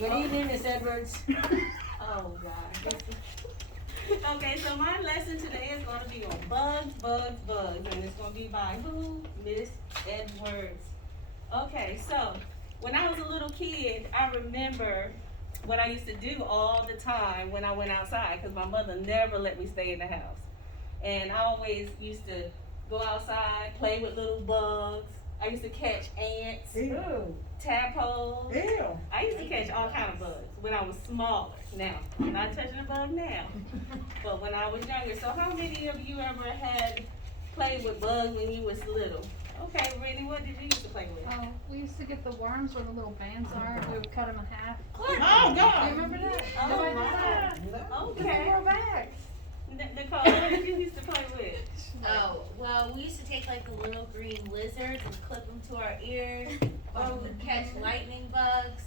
Good evening, Miss Edwards. Oh, God. Okay, so my lesson today is gonna be on bugs, and it's gonna be by who? Miss Edwards. Okay, so, when I was a little kid, I remember what I used to do all the time when I went outside, cause my mother never let me stay in the house. And I always used to go outside, play with little bugs. I used to catch ants, Ew. tadpoles. Ew. I used to catch all kind of bugs when I was smaller. Now, I'm not touching a bug now, but when I was younger. So how many of you ever had played with bugs when you was little? Okay, Brittany, what did you used to play with? Oh, we used to get the worms where the little bands are. We would cut them in half. Oh, Do God. you remember that? Oh, Nobody my. does that? Okay. We're back. Nicole, what did you used to play with? Oh, well, we used to take like the little green lizards and clip them to our ears. Or we would catch lightning bugs.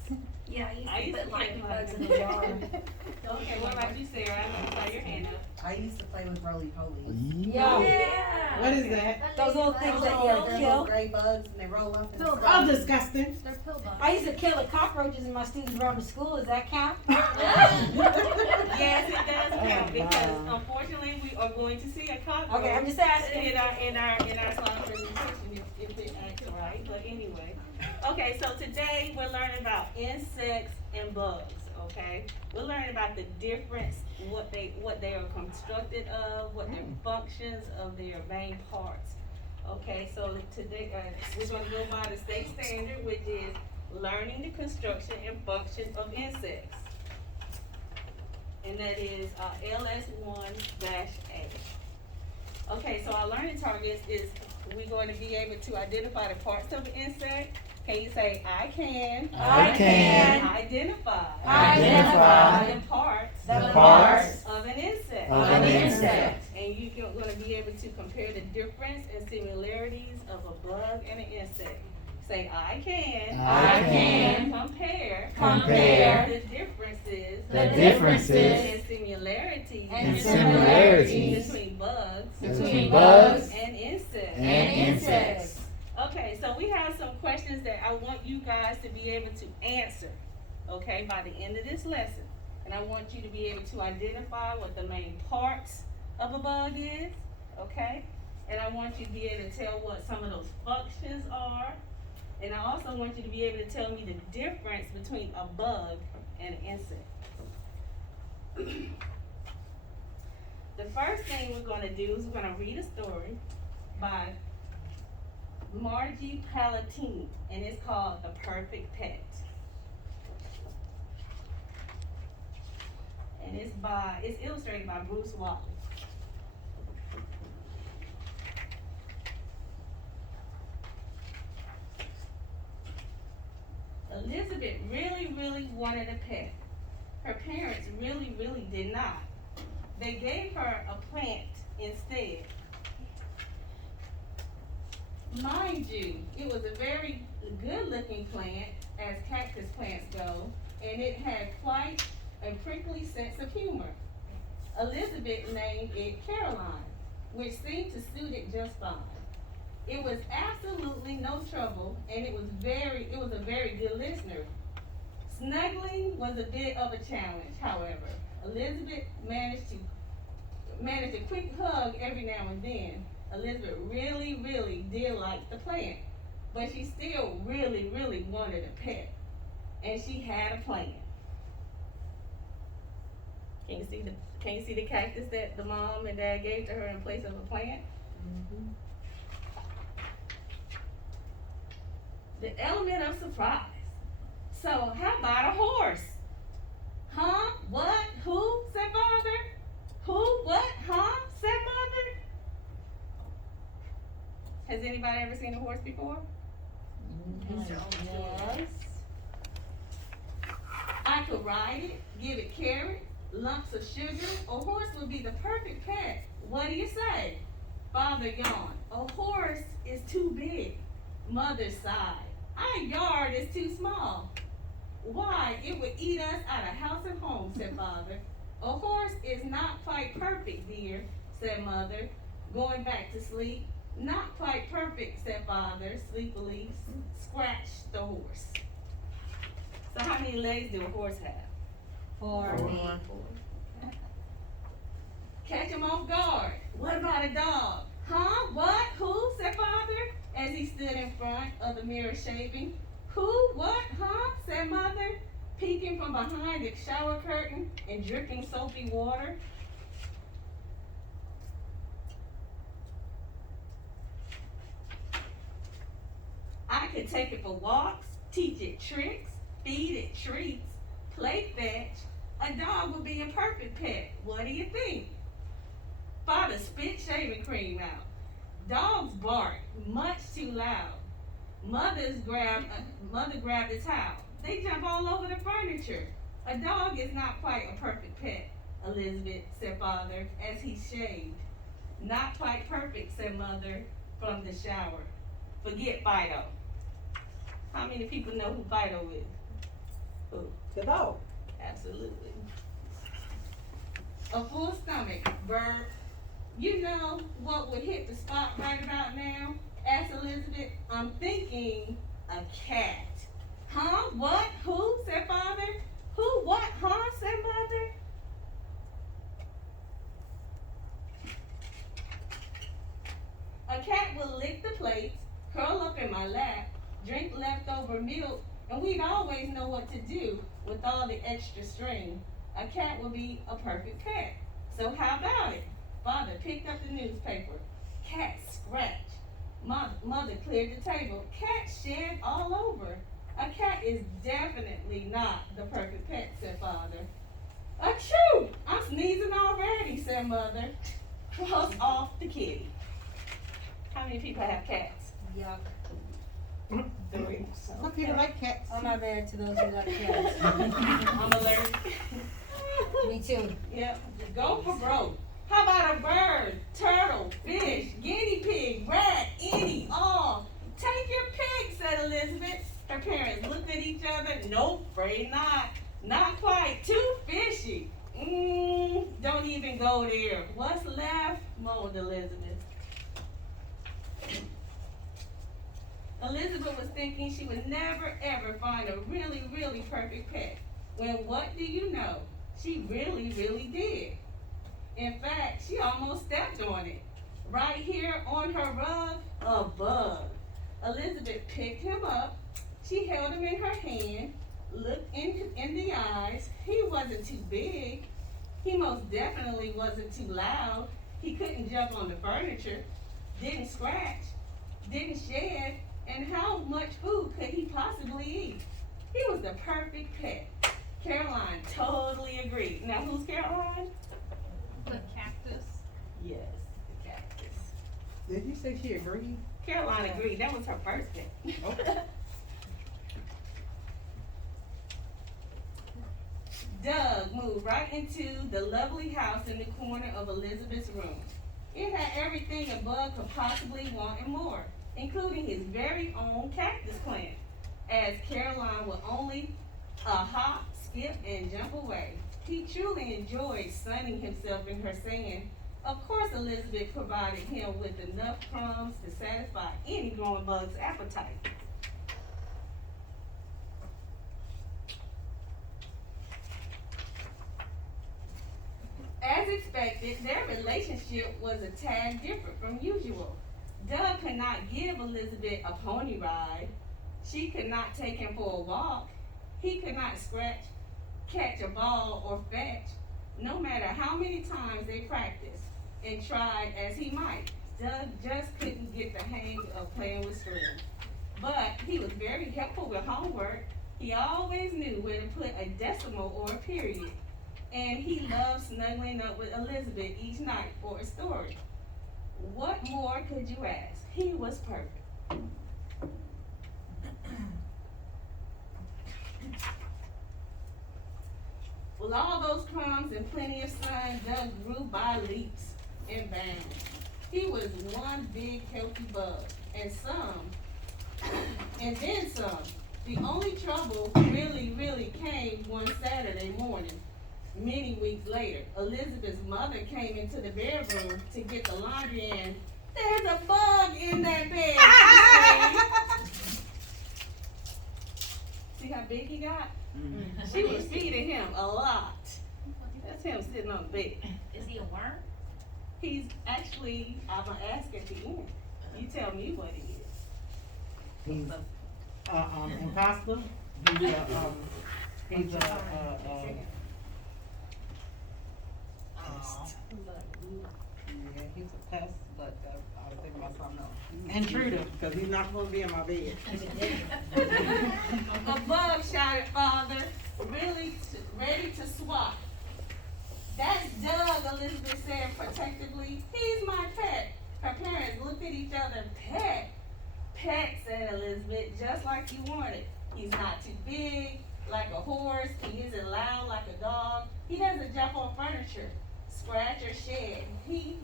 Yeah, I used to put lightning bugs in a jar. Okay, what about you, Sarah? I saw your hand up. I used to play with roly-polies. Yeah. What is that? Those little things that you They're little kill. gray bugs and they roll up and Pill stuff. Oh, disgusting. They're pill bugs. I used to kill the cockroaches in my students around the school. Does that count? Yes, it does count because unfortunately we are going to see a cockroach. Okay, I'm just asking. In our slide presentation if it acts right, but anyway. Okay, so today we're learning about insects and bugs, okay? We're learning about the difference, what they are constructed of, what their functions of their main parts. Okay, so today, we're gonna go by the state standard, which is learning the construction and function of insects. And that is, LS one A. Okay, so our learning targets is, we're going to be able to identify the parts of the insect. Can you say, I can? I can. Identify. Identify. The parts. The parts Of an insect. of an insect. And you're gonna be able to compare the difference and similarities of a bug and an insect. Say, I can. I can. Compare. The differences And similarities. and similarities Between bugs. bugs And insects. and insects. Okay, so we have some questions that I want you guys to be able to answer, okay, by the end of this lesson. And I want you to be able to identify what the main parts of a bug is, okay? And I want you to be able to tell what some of those functions are. And I also want you to be able to tell me the difference between a bug and an insect. The first thing we're gonna do is we're gonna read a story by Margie Palatine, and it's called The Perfect Pet. And it's illustrated by Bruce Wallace. Elizabeth really wanted a pet. Her parents really did not. They gave her a plant instead. Mind you, it was a very good looking plant, as cactus plants go, and it had quite a prickly sense of humor. Elizabeth named it Caroline, which seemed to suit it just fine. It was absolutely no trouble, and it was a very good listener. Snuggling was a bit of a challenge, however. Elizabeth managed a quick hug every now and then. Elizabeth really did like the plant, but she still really wanted a pet, and she had a plan. Can you see the cactus that the mom and dad gave to her in place of a plant? Mm-hmm. The element of surprise. So how about a horse? Huh? What? Who? Said father. Who? What? Huh? Said mother. Has anybody ever seen a horse before? Yes. I could ride it, give it carrots, lumps of sugar. A horse would be the perfect pet. What do you say? Father yawned. A horse is too big. Mother sighed. Our yard is too small. Why, it would eat us out of house and home, said father. A horse is not quite perfect, dear, said mother, going back to sleep. Not quite perfect, said father, sleepily scratched the horse. So how many legs do a horse have? 4. Catch him off guard. What about a dog? Huh? What? Who? Said father, as he stood in front of the mirror shaving. Who? What? Huh? Said mother, peeking from behind the shower curtain and dripping soapy water. I could take it for walks, teach it tricks, feed it treats, play fetch. A dog would be a perfect pet. What do you think? Father spit shaving cream out. Dogs bark much too loud. Mother grabbed a towel. They jump all over the furniture. A dog is not quite a perfect pet, Elizabeth, said father, as he shaved. Not quite perfect, said mother from the shower. Forget Fido. How many people know who Fido is? Who? The dog. Absolutely. A full stomach, burp. You know what would hit the spot right about now? Asked Elizabeth. I'm thinking a cat. Huh? What? Who? Said father. Who? What? Huh? Said mother. A cat would lick the plates, curl up in my lap, drink leftover milk, and we'd always know what to do with all the extra string. A cat would be a perfect pet. So how about it? Father picked up the newspaper. Cat scratch. Mother cleared the table. Cat shed all over. A cat is definitely not the perfect pet, said father. Achoo! I'm sneezing already, said mother. Cross off the kitty. How many people have cats? Yuck. 3. Some people like cats. I'm not married to those who like cats. I'm allergic. Me too. Yep. Go for broke. How about a bird, turtle, fish, guinea pig, rat, any, all? Take your pick, said Elizabeth. Her parents looked at each other. Nope, afraid not. Not quite. Too fishy. Don't even go there. What's left? Moaned Elizabeth. Elizabeth was thinking she would never ever find a really, really perfect pet. When what do you know? She really, really did. In fact, she almost stepped on it. Right here on her rug, a bug. Elizabeth picked him up. She held him in her hand, looked in the eyes. He wasn't too big. He most definitely wasn't too loud. He couldn't jump on the furniture, didn't scratch, didn't shed, and how much food could he possibly eat? He was the perfect pet. Caroline totally agreed. Now who's Caroline? The cactus. Yes, the cactus. Did you say she agreed? Caroline agreed. That was her first pet. Okay. Doug moved right into the lovely house in the corner of Elizabeth's room. It had everything a bug could possibly want and more, including his very own cactus plant, as Caroline would only hop, skip, and jump away. He truly enjoyed sunning himself in her sand. Of course, Elizabeth provided him with enough crumbs to satisfy any growing bug's appetite. As expected, their relationship was a tad different from usual. Doug could not give Elizabeth a pony ride. She could not take him for a walk. He could not scratch, catch a ball, or fetch. No matter how many times they practiced and tried as he might, Doug just couldn't get the hang of playing with string. But he was very helpful with homework. He always knew where to put a decimal or a period. And he loved snuggling up with Elizabeth each night for a story. What more could you ask? He was perfect. With all those crumbs and plenty of sun, Doug grew by leaps and bounds. He was one big healthy bug, and then some. The only trouble really came one Saturday morning. Many weeks later, Elizabeth's mother came into the bedroom to get the laundry in. There's a bug in that bed, she said. See how big he got? She was feeding him a lot. That's him sitting on the bed. Is he a worm? He's actually, I'm gonna ask at the end. You tell me what he is. He's, imposter. He's yeah, he's a pest, but, I was thinking about something else. Intruder, cause he's not supposed to be in my bed. A bug, shouted father, ready to swat. That's Doug, Elizabeth said protectively. He's my pet. Her parents looked at each other. Pet? Pet, said Elizabeth, just like you wanted. He's not too big, like a horse. He isn't loud like a dog. He doesn't jump on furniture, scratch or shed. He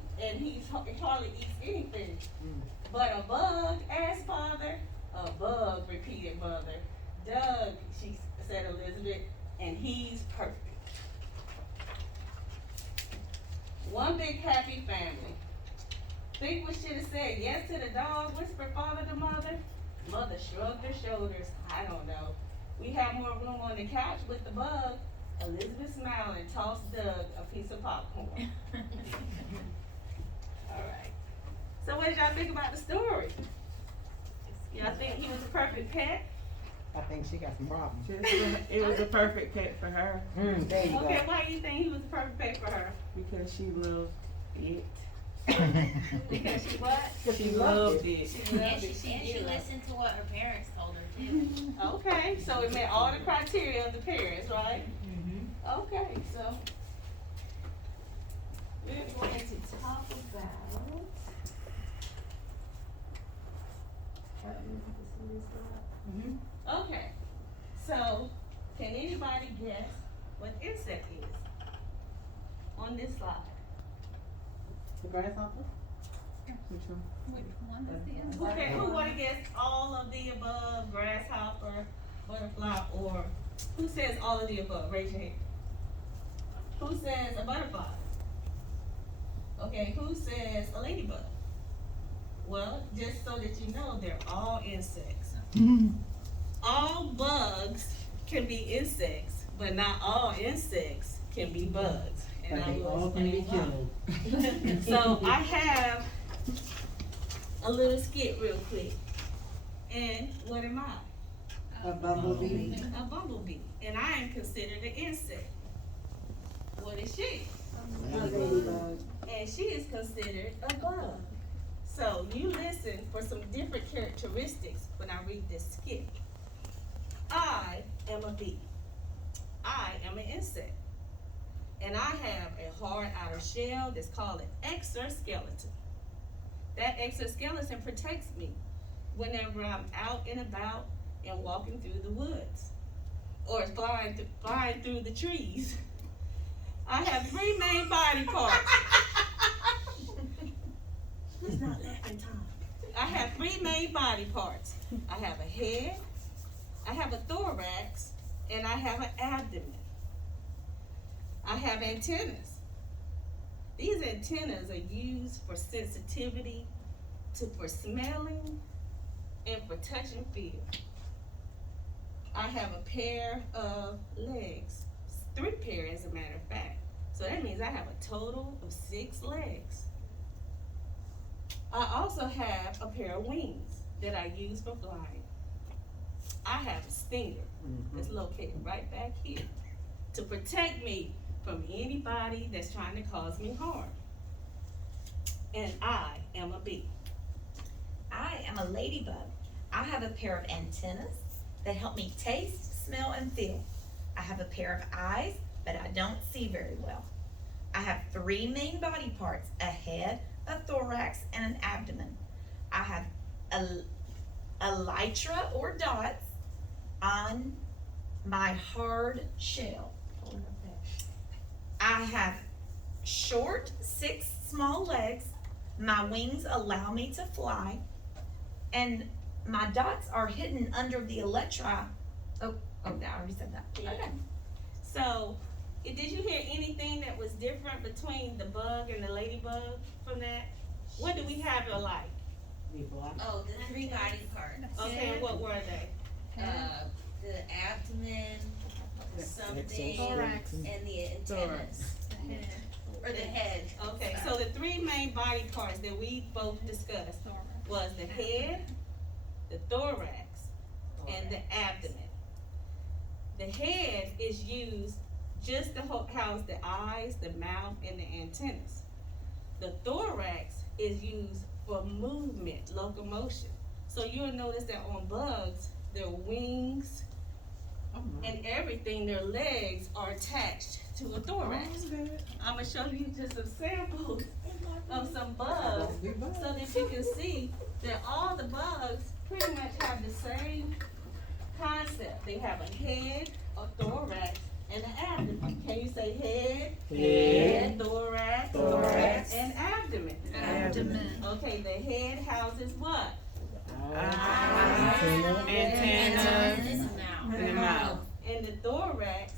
hardly eats anything. But a bug, asked father. A bug, repeated mother. Doug, she said Elizabeth, and he's perfect. One big happy family. Think we should have said yes to the dog, whispered father to mother. Mother shrugged her shoulders. I don't know. We have more room on the couch with the bug. Elizabeth smiled and tossed Doug a piece of popcorn. All right. So what did y'all think about the story? Y'all think he was a perfect pet? I think she got some problems. It was a perfect pet for her There you Okay, why do you think he was a perfect pet for her? because she loved it. Because she what? She loved it. She And loved it. she listened to what her parents told her too. Okay, so it met all the criteria of the parents, right? Okay, so we're going to talk about. Okay, so can anybody guess what insect is on this slide? The grasshopper? Which one? Which one is the insect? Okay, who wanna guess all of the above? Grasshopper, butterfly, or who says all of the above? Raise your hand. Who says a butterfly? Okay, who says a ladybug? Well, just so that you know, they're all insects. All bugs can be insects, but not all insects can be bugs. And But I they will all can be explain why. killed. So I have a little skit real quick. And what am I? A bumblebee. A bumblebee. And I am considered an insect. What is she? A ladybug. And she is considered a bug. So you listen for some different characteristics when I read this skit. I am a bee. I am an insect. And I have a hard outer shell that's called an exoskeleton. That exoskeleton protects me whenever I'm out and about and walking through the woods or flying through the trees. I have 3 main body parts. It's not laughing time. I have 3 main body parts. I have a head, I have a thorax, and I have an abdomen. I have antennas. These antennas are used for sensitivity, for smelling, and for touch and feel. I have a pair of legs, 3 pairs as a matter of fact. So that means I have a total of 6 legs. I also have a pair of wings that I use for flying. I have a stinger that's located right back here to protect me from anybody that's trying to cause me harm. And I am a bee. I am a ladybug. I have a pair of antennas that help me taste, smell, and feel. I have a pair of eyes, but I don't see very well. I have 3 main body parts, a head, a thorax, and an abdomen. I have elytra or dots on my hard shell. I have short 6 small legs. My wings allow me to fly, and my dots are hidden under the elytra. Oh, I already said that. Yeah. Okay. So, did you hear anything that was different between the bug and the ladybug from that? What do we have alike? Be black. Oh, the 3 body parts. Okay, what were they? the abdomen, something, Thorax. and the antennas, or the head. Okay, so the three main body parts that we both discussed was the head, the thorax, and the abdomen. The head is used just to house the eyes, the mouth, and the antennas. The thorax is used for movement, locomotion. So you'll notice that on bugs, their wings and everything, their legs are attached to a thorax. I'm gonna show you just some samples of some bugs so that you can see that all the bugs pretty much have the same concept. They have a head, a thorax, and an abdomen. Can you say head? Head. Thorax. Thorax. And abdomen. Abdomen. Okay, the head houses what? Antennas. Now. In the mouth. And the thorax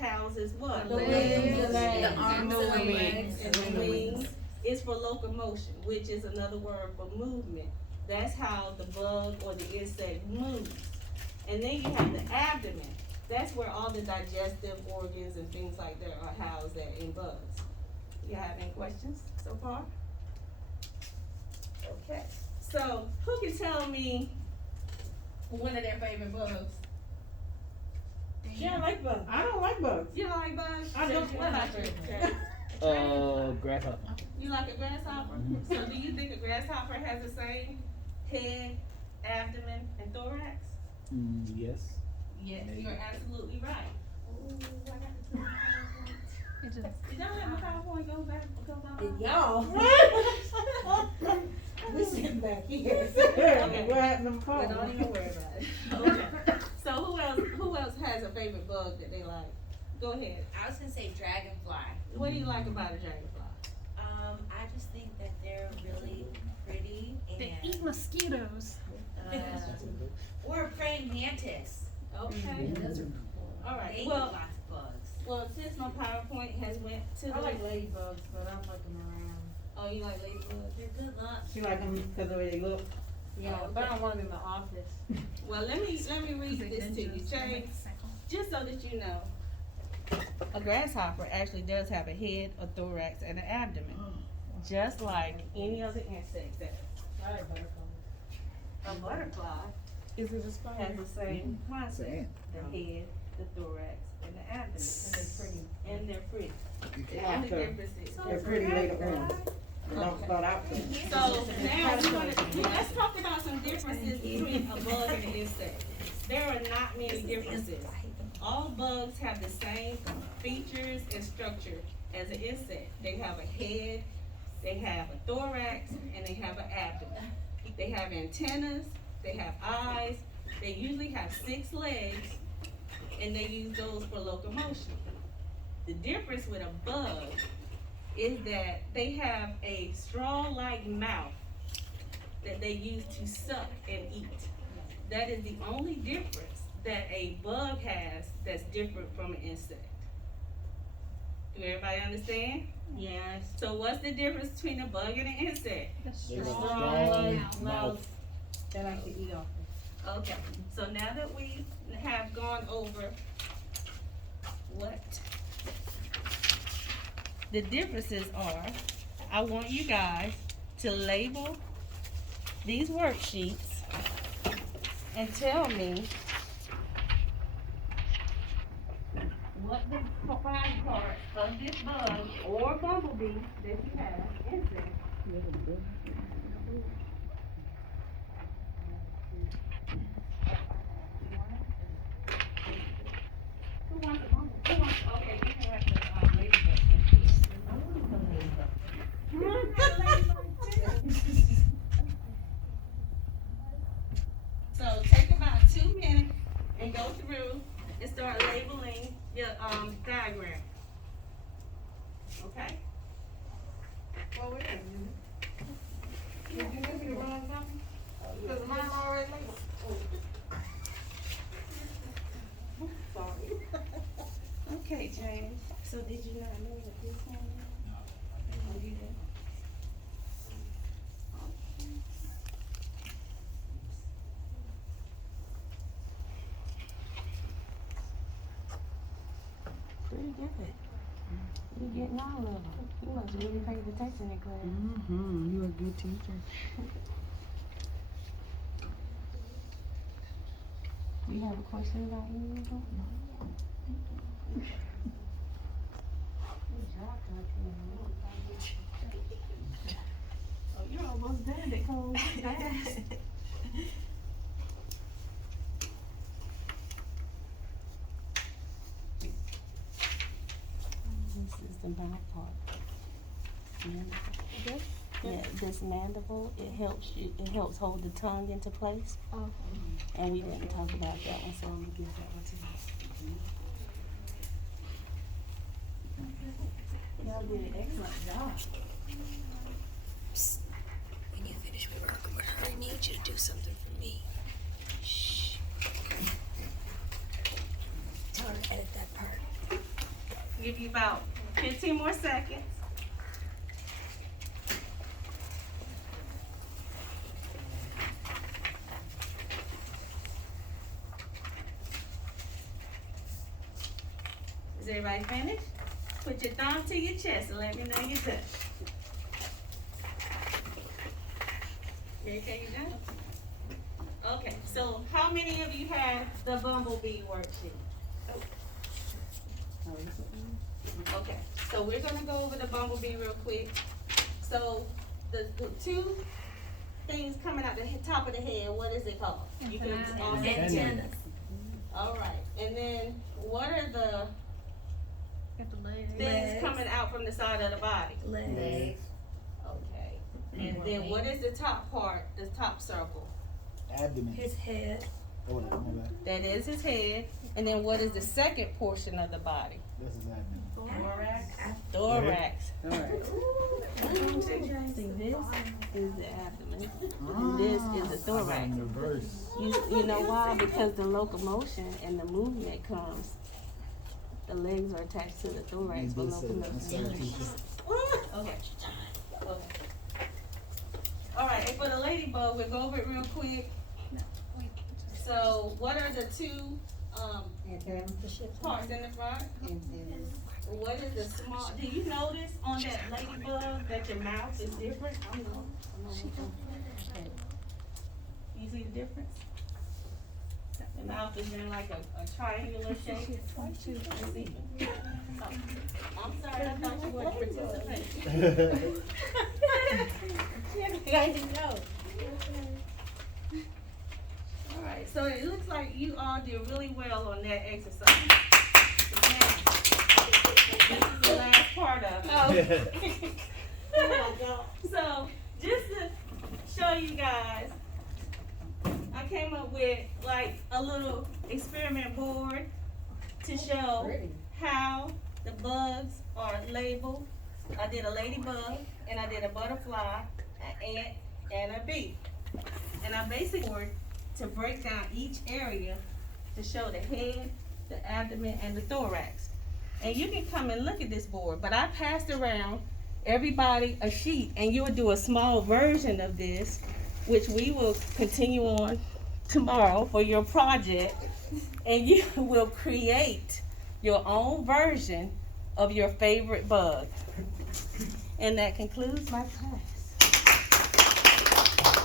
houses what? The wings, the legs. The arms and the legs. And the wings is for locomotion, which is another word for movement. That's how the bug or the insect moves. And then you have the abdomen. That's where all the digestive organs and things like that are housed at in bugs. You have any questions so far? Okay, so who can tell me one of their favorite bugs? She don't like bugs. I don't like bugs. You don't like bugs? I don't What about like you? Grasshopper. You like a grasshopper? So do you think a grasshopper has the same head, abdomen, and thorax? Yes. Yes, you're absolutely right. Ooh, I got to turn my It just, PowerPoint. Did y'all let my PowerPoint go back? Y'all. We sitting back here. Okay. What happened to my Well, phone? don't even worry about it. Okay. So who else has a favorite bug that they like? Go ahead. I was gonna say dragonfly. What do you like about a dragonfly? I just think that they're really pretty they and, eat mosquitoes. or a praying mantis. Okay. Those are cool. All right. They eat Well, lots of bugs. well, since my PowerPoint has went to I like the, ladybugs, but I don't like them around. oh, you like ladybugs? They're good luck. She like them because of the way they look. Yeah, but I don't want them in my office. Well, let me read this to you, James, just so that you know. A grasshopper actually does have a head, a thorax, and an abdomen, just like any other insect does. I like butterflies. A butterfly Is it a has spider? the same concept, the head, the thorax, and the abdomen, and they're pretty. The only After. difference is. They're pretty later on. They don't start out pretty. So now let's talk about some differences between a bug and an insect. There are not many differences. All bugs have the same features and structure as an insect. They have a head, they have a thorax, and they have an abdomen. They have antennas, they have eyes, they usually have 6 legs, and they use those for locomotion. The difference with a bug is that they have a straw-like mouth that they use to suck and eat. That is the only difference that a bug has that's different from an insect. Do everybody understand? Yes. So what's the difference between a bug and an insect? They got Strong strong mouth. mouth. They like to eat off it. Okay, so now that we have gone over what the differences are, I want you guys to label these worksheets and tell me what the body parts of this bug or bumblebee that you have insect. Who wants a bumblebee? Who wants, okay, you can have the, ladybug. So take about 2 minutes and go through and start labeling your diagram. Okay? Well, wait a minute. Did you give me the wrong number? Because mine already labeled. Sorry. Okay, James. So did you not know what this one is? Oh, you did? pretty good. You getting all of them. You must really pay attention in class. Mm-hmm, you a good teacher. Do you have a question about any of them? Oh, you're almost done, Nicole. Fast. This is the mouth part. Mandible. Yeah, this mandible, it helps hold the tongue into place. Oh. And we didn't talk about that one, so I'm gonna give that one to you. Y'all did an excellent job. When you finish working with her, I need you to do something for me. Shh. Tell her to edit that part. Give you about 15 more seconds. Is everybody finished? Put your thumb to your chest and let me know you're done. Okay, you done? Okay, so how many of you have the bumblebee worksheet? Okay, so we're gonna go over the bumblebee real quick. So the two things coming out the top of the head, what is it called? You can all say it. Antennas. All right, and then what are the Got the legs. things coming out from the side of the body? Legs. Okay, and then what is the top part, the top circle? Abdomen. His head. Oh, no, my bad. That is his head. And then what is the second portion of the body? This is abdomen. Thorax. Alright. See, this is the abdomen, and this is the thorax. In reverse. You know why? Because the locomotion and the movement comes. The legs are attached to the thorax for locomotion. Okay. All right, and for the ladybug, we'll go over it real quick. So what are the two, parts in the front? What is the small, do you notice on that ladybug that your mouth is different? You see the difference? The mouth is in like a triangular shape. Oh, I'm sorry, I thought you were participating. I didn't know. Alright, so it looks like you all did really well on that exercise. Now, this is the last part of it. So, just to show you guys, I came up with like a little experiment board to show how the bugs are labeled. I did a ladybug, and I did a butterfly, an ant, and a bee. And I basically to break down each area to show the head, the abdomen, and the thorax. And you can come and look at this board, but I passed around everybody a sheet, and you'll do a small version of this, which we will continue on tomorrow for your project, and you will create your own version of your favorite bug. And that concludes my class.